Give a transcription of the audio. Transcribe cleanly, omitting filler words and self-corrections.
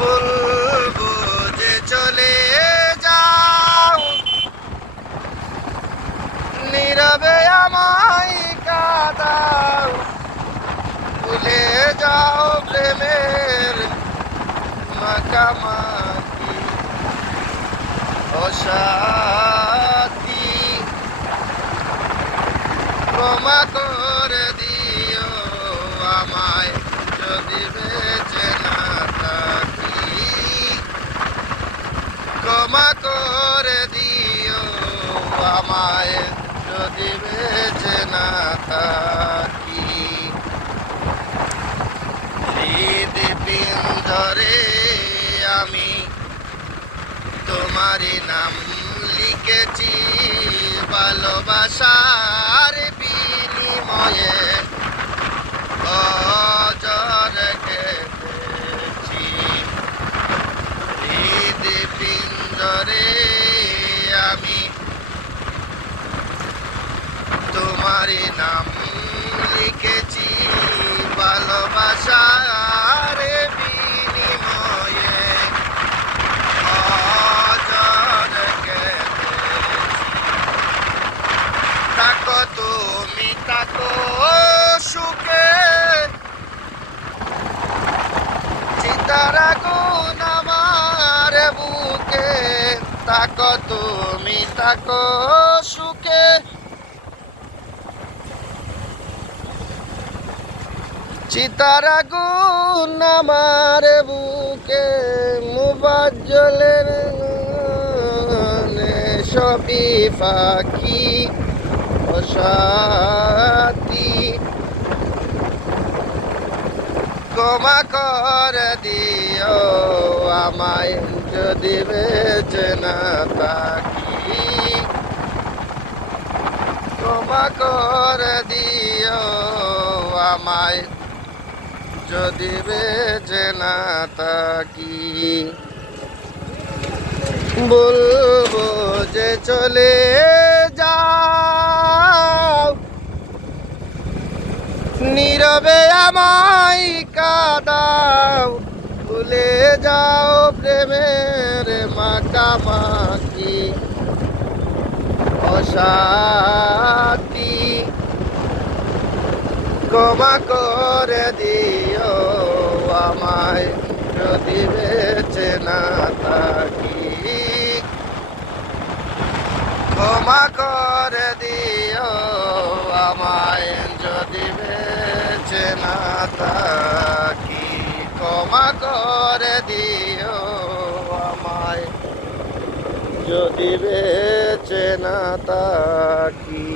বলবো যে চলে যাও, নীরবে আমায় কাঁদাও, ভুলে যাও প্রেমের মাখামাখি অসাথী, ক্ষমা করে দিও আমায় যদি বেঁচে না থাকি, ক্ষমা করে দিও আমায় যদি বেঁচে না থাকি। হৃদপিঞ্জরে আমি তোমারই নাম লিখেছি, ভালোবাসার বিনিময়ে অজর কেটেছি। হৃদপিঞ্জরে আমি তোমারই নাম লিখেছি, ভালোবাসার বিনিময়ে অজর কেটেছি। থাকো তুমি থাকো সুখে, চিতার আগুন আমার বুকে, থাকো তুমি থাকো সুখে, চিতার আগুন আমার বুকে, মুবাজ্জলের সবই পাখি অসাথী, ক্ষমা করে দিও আমায় যদি বেঁচে না থাকি, ক্ষমা করে দিও আমায় যদি বেঁচে না থাকি। বলবো যে চলে যাও, নীরবে আমায় কাঁদাও, ভুলে যাও প্রেমের মাখামাখি অসাথী, ক্ষমা করে দিও আমায় যদি বেঁচে না থাকি, ক্ষমা করে দিও আমায় যদি বেঁচে না থাকি, ক্ষমা করে দিও আমায় যদি বেঁচে না থাকি।